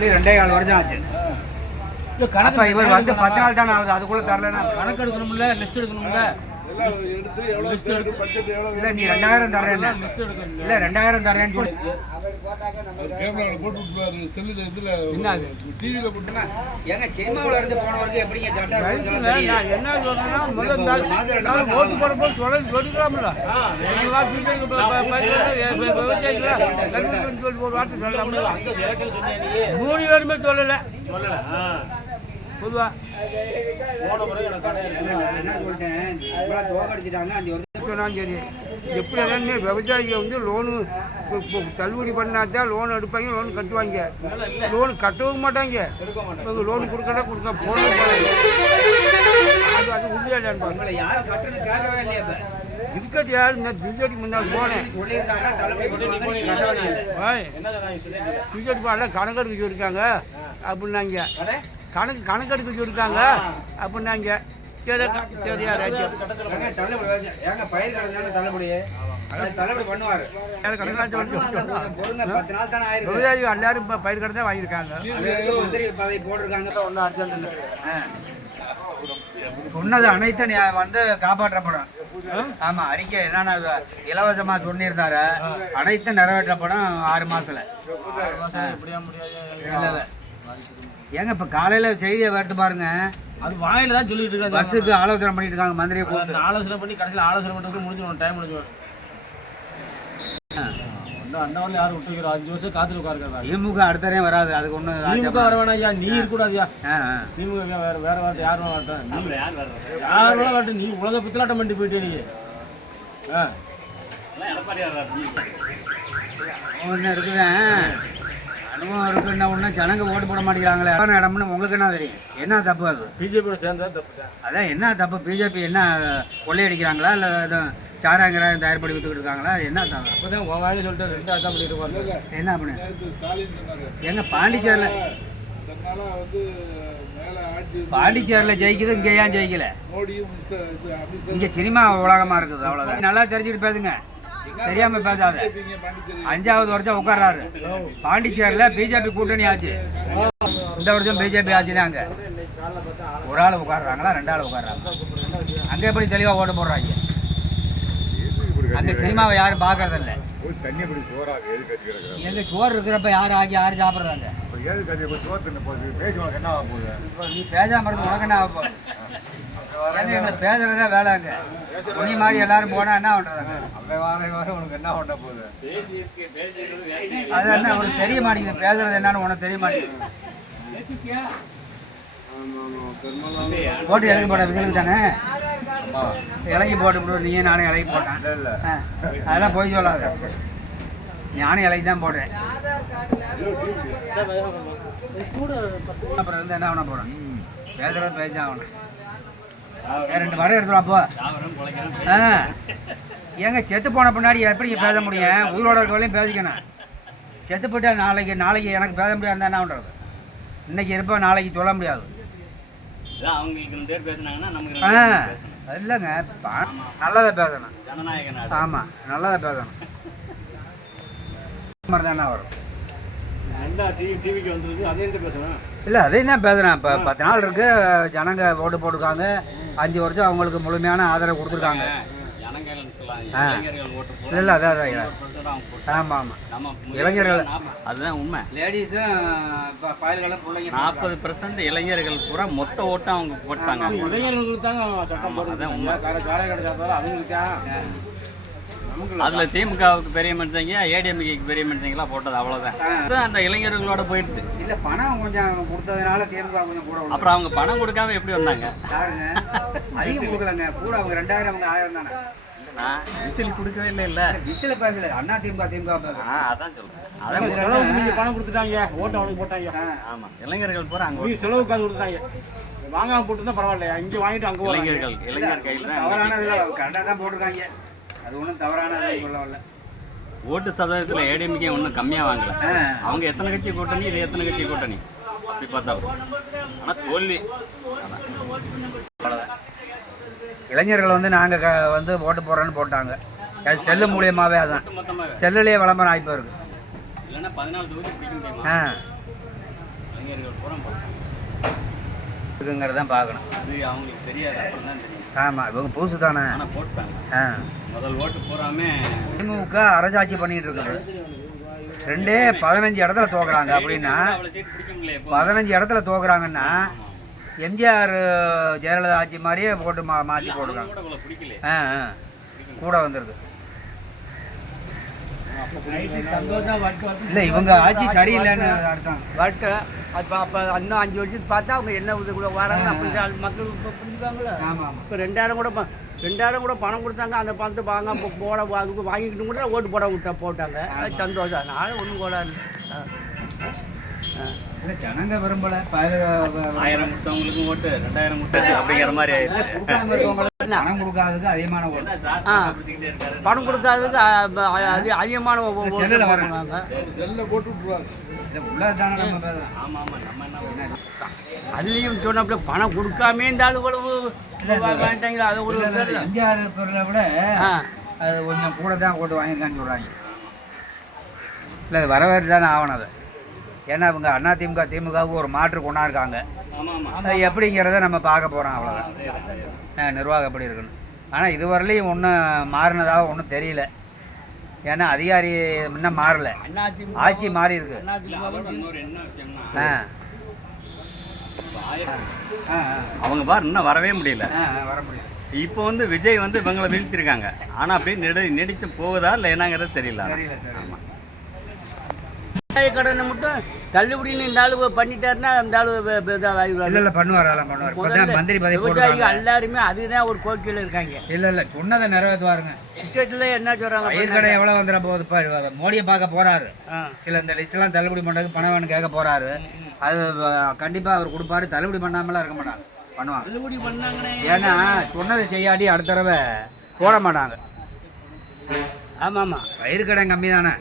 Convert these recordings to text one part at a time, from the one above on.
சொல்லி 2.25 வருஷம் ஆச்சு. கணக்கு இவர் வந்து 10 நாள் தானே ஆகுது, அதுக்குள்ள தரலன்னா கணக்கு எடுக்கணும்ல, லிஸ்ட் எடுக்கணும்ல. இல்ல நீ 2000 தரேன், இல்ல 2000 தரேன்னு சொல்லி எங்க சினிமாவில இருந்து போனவருக்கு எப்படிங்க என்ன சொல்றேன்னா ஓட்டு போடும்போது சொல்லிக்கலாம்ல. ஒரு வார்த்தை சொல்லலாம்ல. 3 பேருமே சொல்லல பொதுவா. என்ன சொல்லிட்டேன், தோக்கடிச்சிட்டாங்க 5 வருஷம் சரி. எப்படி எல்லாமே விவசாயிங்க வந்து லோனு தள்ளுபடி பண்ணாதான் லோன் எடுப்பாங்க, லோன் கட்டுவாங்க. லோன் கட்டவும் மாட்டாங்க. இவங்க லோன் கொடுக்கறதா கொடுக்க போன அது உண்மையாக யாரும் கட்டணம் கேட்கவே இல்லையா? இருக்கட்டு யார் சுஜடி முன்னாள் போனேன் சுஜடி பாடல கணக்கெடுக்க சொல்லியிருக்காங்க அப்படின்னாங்க. கணக்கெடுக்க சொல்லியிருக்காங்க அப்படின்னாங்க. சரி சரியா பயிர் கடன் தானே தள்ளுபடி பண்ணுவாரு. விவசாயிகள் எல்லாரும் இப்போ பயிர் கடன் தான் வாங்கியிருக்காங்க. போட்டிருக்காங்க ஒன்றும் அர்ஜென்ட் இல்லை. சொன்னது அனைத்தும் வந்து காப்பாற்றப்படும். ஆமா, அறிக்கை என்னன்னா இலவசமா சொன்னிருந்தாரு, அனைத்தும் நிறைவேற்றப்படும் 6 மாசத்துல. ஏங்க இப்ப காலையில செய்தியை எடுத்து பாருங்க, அது வாயில தான் சொல்லிட்டு இருக்காங்க. பஸ்ஸுக்கு ஆலோசனை பண்ணிட்டு இருக்காங்க, மந்திரியை கூப்பிட்டு ஆலோசனை பண்ணி கடைசியில் ஆலோசனை பண்ணுறதுக்கு முடிஞ்சு டைம் முடிஞ்சு. அண்ணாவில் யாரும் விட்டுருக்கிறோம் 5 வருஷம் காத்துல உட்காருக்காங்க. திமுக அடுத்தரையும் வராது, அதுக்கு ஒண்ணு திமுக வர வேணாம் ஐயா, நீ இருக்கக்கூடாதுயா. திமுக வேற வரட்டும், யாரும் வரட்டும், யாரும் வரட்டும். நீ உலக பித்தலாட்டம் பண்ணிட்டு போயிட்டே நீ. ஒன்று இருக்குதான் அனுபவம் இருக்குன்னா ஒன்று ஜனங்க ஓட்டு போட மாட்டேங்கிறாங்களே. இடம்னு உங்களுக்கு என்ன தெரியும்? என்ன தப்பு அது? பிஜேபியோட சேர்ந்தா தப்பு. அதான் என்ன தப்பு? பிஜேபி என்ன கொள்ளையடிக்கிறாங்களா இல்லை எதுவும் சாராங்கிராயம் தயார் பண்ணி வித்துக்கிட்டு இருக்காங்களா? என்ன தப்பு? அப்போதான் உன் வாயில சொல்லிட்டு 2 அதான் பண்ணிட்டு போறாங்க. என்ன பண்ணு எங்க பாண்டிச்சேரியில் ஜெயிக்குது, இங்கே ஏன் ஜெயிக்கல? இங்கே சினிமா உலகமா இருக்குது, அவ்வளோதான். நல்லா தெரிஞ்சுட்டு பேசுங்க, தெரியாம பேசாத. 5வது வருஷம் உட்கார்றாரு பாண்டிச்சேரியில. பிஜேபி கூட்டணி ஆச்சு, இந்த வருஷம் பிஜேபி ஆச்சுன்னா அங்க ஒரு ஆள் உட்காடுறாங்களா, 2 ஆள் உட்காடுறாங்க. அங்க எப்படி தெளிவா ஓட்டு போடுறாங்க? அங்க சினிமாவை யாரும் பாக்குறதில்ல. எங்க சோறு இருக்கிறப்ப யாரு ஆகி யாரு சாப்பிடுறாங்க? நீ பேசாம இருந்து உனக்கு என்ன ஆக போகுது? பேசுறதா வேலைங்க. துணி மாதிரி எல்லாரும் போனா என்ன பண்றாங்க? உனக்கு என்ன பண்ண போகுது? அது என்ன உனக்கு தெரிய மாட்டேங்குது, பேசுறது என்னன்னு உனக்கு தெரிய மாட்டேங்குது. போட்டு இலகி போட்ட விதலுக்கு தானே இலகி போட்டு நீயே நானும் இலகி போட்டேன். அதெல்லாம் போய் சொல்லாத, நானும் இலகி தான் போடுறேன். அப்புறம் இருந்து என்ன பண்ண போறேன்? பேசுறது பேசிதான் ஆகணும். 2 வடை எடுத்துடும். அப்போ ஏங்க செத்து போன பின்னாடி எப்படி பேச முடியும்? உயிரோட இருக்கவங்களையும் பேசிக்கணும். செத்து போட்டா நாளைக்கு எனக்கு பேச முடியாது என்ன பண்ணுறது? இன்னைக்கு இருப்போம், நாளைக்கு சொல்ல முடியாது. இல்லைங்க, நல்லதை பேசணும். ஆமாம், நல்லதை பேசணும். தானே வரும். இல்லை அதையும் தான் பேசுகிறேன். இப்போ 10 நாள் இருக்கு, ஜனங்க ஓட்டு போட்டுருக்காங்க. 5 வருஷம் அவங்களுக்கு முழுமையான ஆதரவு கொடுத்துருக்காங்க. இல்லை அதான் ஆமாம் ஆமாம், இளைஞர்கள் அதுதான் உண்மை. லேடிஸும் 40% இளைஞர்கள் பூரா மொத்த ஓட்டம் அவங்க போட்டாங்க. இளைஞர்களுக்கு தாங்க சட்டம் போடுறது உண்மை. அதுல திமுகவுக்கு பெரிய மனுஷங்க, ஏடிஎம்கேக்கு பெரிய மனுஷங்களா போட்டது, அவ்வளவுதான். அந்த இளைஞர்களோட போயிடுச்சு. இல்ல பணம் கொஞ்சம் கொடுத்ததுனால திமுக கொஞ்சம் கூட. அப்புறம் அவங்க பணம் கொடுக்காம எப்படி வந்தாங்க? அதிகம் கொடுக்கலங்க, கூட அவங்க 2000 அவங்க 1000 தானே. விசில் கொடுக்கவே இல்லை. விசில பேசல, அண்ணா திமுக பேச. அதான் சொல்றேன். நீங்க பணம் கொடுத்துட்டாங்க, ஓட்டு அவனுக்கு போட்டாங்க. ஆமா, இளைஞர்கள் போற அங்க செலவு காசு கொடுத்தாங்க. வாங்காம போட்டுதான் பரவாயில்ல, இங்க வாங்கிட்டு அங்க இளைஞர் கையில் தான். தவறானதுல கரெக்டாக தான் போட்டிருக்காங்க, அது ஒன்றும் தவறானது சொல்லவில்லை. ஓட்டு சதவீதத்தில் ஏடிஎம்கே ஒன்றும் கம்மியாக வாங்கல. அவங்க எத்தனை கட்சி கூட்டணி, இது எத்தனை கட்சி கூட்டணி அப்படி பார்த்தா. ஆனால் தோல்வி. இளைஞர்கள் வந்து நாங்கள் வந்து ஓட்டு போடுறோன்னு போட்டாங்க. அது செல்லு மூலியமாகவே, அதான் செல்லுலேயே விளம்பரம் ஆகி போயிருக்கு. இல்லைன்னா 14 தொகுதி பிடிக்க முடியுமா? இருக்குங்கிறதான் பார்க்கணும். அது அவங்களுக்கு தெரியாது, அப்புறம் தான் தெரியும். ஆமாம், இவங்க புதுசு தானே. ஆனால் போட்டாங்க. ஆ, முதல் ஓட்டு பூராமே திமுக அரசாட்சி பண்ணிட்டு இருக்குது. 15 இடத்துல தோக்குறாங்க அப்படின்னா, அவ்வளோ சீட் பிடிக்க முடியல. 15 இடத்துல தோக்குறாங்கன்னா எம்ஜிஆர் ஜெயலலிதா ஆட்சி மாதிரியே போட்டு மாற்றி போட்டுருக்காங்க. கூட அவ்வளோ பிடிக்கல. ஆ ஆ, கூட வந்திருக்கு. இல்லை, இவங்க ஆட்சி சரியில்லைன்னு அர்த்தம். வரட்டு அப்போ இன்னும் 5 வருஷத்துக்கு பார்த்தா அவங்க என்ன கூட வராங்க அப்படி மக்கள் இப்போ புரிஞ்சுக்காங்களே. ஆமாம், இப்போ 2000 கூட பணம் கொடுத்தாங்க. அந்த பணத்தை வாங்க போட வாங்கிக்கிட்டு கூட ஓட்டு போட போட்டாங்க. அது சந்தோஷம். நானும் ஒன்றும் கூட இல்லை, ஜனங்க விரும்பலை. 1000 கொடுத்தவங்களுக்கும் ஓட்டு 2000 கொடுத்தது அப்படிங்கிற மாதிரி ஆயிடுச்சு. பணம் கொடுக்காததுக்கு அதிகமான ஓட்டு. பணம் கொடுக்காததுக்கு அதிகமான உள்ளதானே நம்ம பேசுறோம். ஆமாம் ஆமாம், நம்ம என்ன அதுலேயும் சொன்னப்பல பணம் கொடுக்காமே இந்த அளவு வாங்கிட்டாங்களா? அதை ஒரு எம்ஜிஆர் பொருளை விட அது கொஞ்சம் கூட தான் ஓட்டு வாங்கியிருக்கான்னு சொல்கிறாங்க. இல்லை, அது வரவேற்று தானே ஆகணும். அது ஏன்னா இவங்க அதிமுக திமுகவுக்கு ஒரு மாற்று கொண்டாருக்காங்க. அது எப்படிங்கிறத நம்ம பார்க்க போகிறோம். அவ்வளோதான் நிர்வாகம் எப்படி இருக்குன்னு. ஆனால் இதுவரையிலையும் ஒன்றும் மாறினதாக ஒன்றும் தெரியல. ஏன்னா அதிகாரி இன்னும் மாறலை, ஆட்சி மாறி இருக்கு. அவங்க பார் இன்னும் வரவே முடியல. வர முடியல. இப்போ வந்து விஜய் வந்து இவங்களை வீழ்த்திருக்காங்க. ஆனால் அப்படியே நீடிச்சு போகுதா இல்லை என்னங்கிறது தெரியல. ஆமாம், கடனை மட்டும் தள்ளுபடின்னு இந்த ஆளு பண்ணிட்டாருன்னா இந்த ஆளு இல்லை பண்ணுவார். அதெல்லாம் பண்ணுவார். மந்திரி பதவி விவசாயிகள் எல்லாருமே அதுதான் ஒரு கோரிக்கையில் இருக்காங்க. இல்லை சொன்னதை நிறைவேற்றுவாருங்க. விஷயத்துல என்ன சொல்றாங்க, பயிர் கடை எவ்வளோ வந்துட போகுது. மோடியை பார்க்க போறாரு. சில இந்த லிஸ்ட்லாம் தள்ளுபடி பண்ணுறதுக்கு பணம் வேணும் கேட்க போறாரு. அது கண்டிப்பாக அவர் கொடுப்பாரு. தள்ளுபடி பண்ணாமலாம் இருக்க மாட்டாங்க, பண்ணுவாங்க. தள்ளுபடி பண்ணாங்கன்னா ஏன்னா சொன்னதை செய்யாடி அடுத்த தடவை போட மாட்டாங்க. ஆமாம் ஆமாம், பயிர் கடை கம்மி தானே.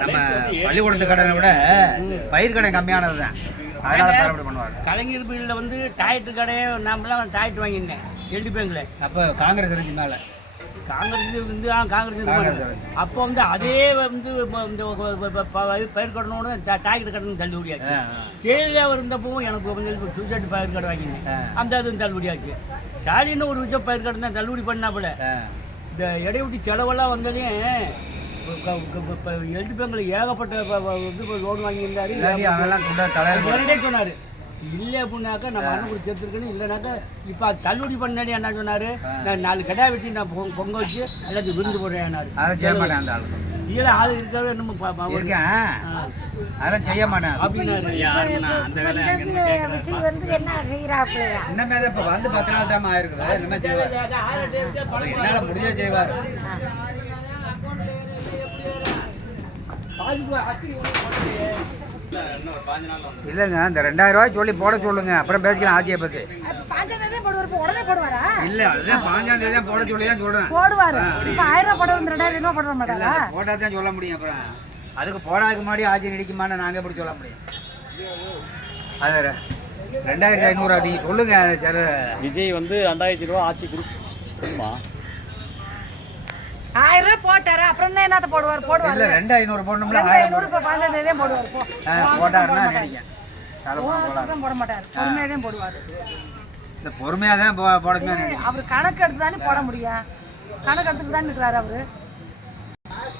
நம்ம பள்ளிக்கூடத்து கடனை விட பயிர் கடை கம்மியானது தான். அதனால தள்ளுபடி பண்ணுவாங்க. கலைஞர் பீரியடில் வந்து டாய்லெட் கடையை நாமெல்லாம் டாய்லெட் வாங்கியிருந்தேன் எழுதிப்பேங்களே. அப்போ காங்கிரஸ் இருந்துச்சு மேலே. காங்கிரஸ் வந்து காங்கிரஸ் அப்போ வந்து அதே வந்து இந்த பயிர் கடனோட டாய்லெட் கடன் தள்ளுபடியாச்சு. ஜெயலலிதா இருந்தப்பவும் எனக்கு வந்து சூசைட் பயிர் கடை வாங்கியிருந்தேன். அந்த அது தள்ளுபடியாச்சு. ஸ்டாலின் ஒரு விஷயம் பயிர் கடன் தான் தள்ளுபடி பண்ணாப்புல. இந்த இடைவெட்டி செலவெல்லாம் வந்ததையும் எழுதிப்பேங்களை ஏகப்பட்ட லோன் வாங்கியிருந்தாரு. சொன்னார் இல்லை அப்படின்னாக்கா நம்ம அண்ணன் கூட சேர்த்துருக்கணும். இல்லைனாக்கா இப்போ தள்ளுபடி பண்ணி என்ன சொன்னார், நான் 4 கடை வெட்டி நான் பொங்க வச்சு எல்லாத்தையும் விருந்து போடுறேன். இல்லை அது இருக்கிறது நம்ம அதெல்லாம் செய்ய மாட்டேன் அப்படின்னாரு. இன்னமே இப்போ வந்து 10 நாள் தான் ஆயிருக்குது. இனிமேல் செய்வார், என்னால் முடிஞ்சே செய்வார். இல்லைங்க, இந்த 2000 ரூபாய் சொல்லி போட சொல்லுங்க, அப்புறம் பேசிக்கலாம் ஆட்சியை பற்றி. இல்லை, அதுதான் 5ஆம் தேதி போட சொல்லி தான் சொல்கிறேன். போட்டா தான் சொல்ல முடியும். அப்புறம் அதுக்கு போடாதுக்கு முன்னாடி ஆட்சி நீடிக்குமான்னு நாங்கள் எப்படி சொல்ல முடியும்? அது 2500 நீ சொல்லுங்க. சரி, விஜய் வந்து 2000 ரூபா ஆட்சி கொடுக்குமா? 1000 ரூபாய் போட்டாரு, அப்புறம் தான் என்னத்த போடுவார்? இல்ல 2500 போடணும்ல. 2500 இப்ப 15ஆம் தேதியே போடுவார். போட்டாருன்னா நினைக்கிறேன் போட மாட்டாரு, பொறுமையா தான் போடுவாரு. இந்த பொறுமையா தான் போடணும். அவர் கணக்கு எடுத்து தானே போட முடியும். கணக்கு எடுத்துட்டு தான் நிற்கிறாரு அவரு.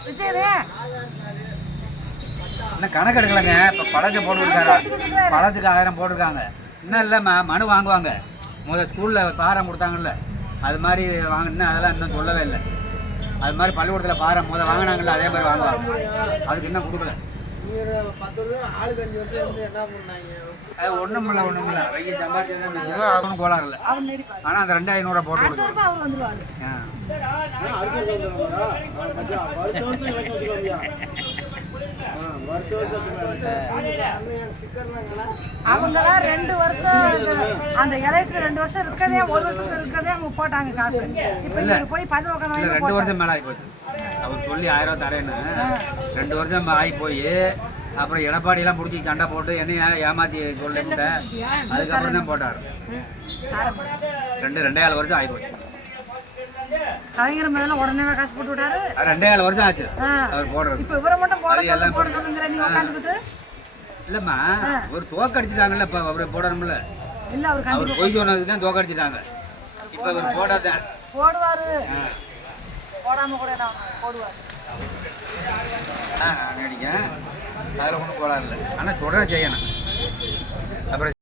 விஜய் இன்னும் கணக்கு எடுக்கலங்க. இப்போ பழத்தை போட்டுருக்காரு. பழத்துக்கு 1000 போட்டிருக்காங்க. இன்னும் இல்லை, மனு வாங்குவாங்க. முதல் ஸ்கூலில் பாரம் கொடுத்தாங்கல்ல, அது மாதிரி வாங்கினா அதெல்லாம் இன்னும் சொல்லவே இல்லை. அது மாதிரி பள்ளிக்கூடத்தில் பாரம் முதல் வாங்கினாங்கல்ல, அதே மாதிரி வாங்குவாங்க. அதுக்கு இன்னும் கொடுக்கல. அது ஒன்றுமில்ல ஒன்றுமில்ல. அவங்க சம்பாதிச்சது கோளாறு இல்லை. ஆனால் அந்த 2500 போட்டு கொடுக்குறாங்க. அவங்களாம் 2 வருஷம் அந்த எலெக்ஷன் 2 வருஷம் இருக்கதே, 1 வருஷத்துக்கு இருக்கதே அவங்க போட்டாங்க காசு. இப்போ போய் 10 உட்காந்து 2 வருஷம் மேலே ஆகி போச்சு. அவர் சொல்லி 1000 ரூபா தரேன்னு 2 வருஷம் ஆகி போய் அப்புறம் எடப்பாடியெல்லாம் பிடிச்சி சண்டை போட்டு என்னைய ஏமாற்றி சொல்லிட்டு அதுக்கப்புறம் தான் போட்டார். 2.5 வருஷம் ஆகி போச்சு. கலைஞர் மேல உடனே காசு போட்டு விட்டாரு. 2.5 வருஷம் ஆச்சு அவர் போடுறது. இப்போ இவரை மட்டும் போட சொல்லுங்க. நீங்க உட்காந்துக்கிட்டு இல்லைம்மா, ஒரு தோக்கடிச்சிட்டாங்கல்ல, இப்போ அவரை போடணும்ல. இல்ல அவர் அவர் கண்டிப்பா பொய் சொன்னதுக்கு தான் தோக்கடிச்சிட்டாங்க. இப்போ இவர் போட்டாதான் போடுவாரு. போடாம கூட நான் போடுவாரு. நடிக்க அதில் ஒன்றும் போடாது இல்லை, ஆனால் தொடர செய்யணும். அப்புறம்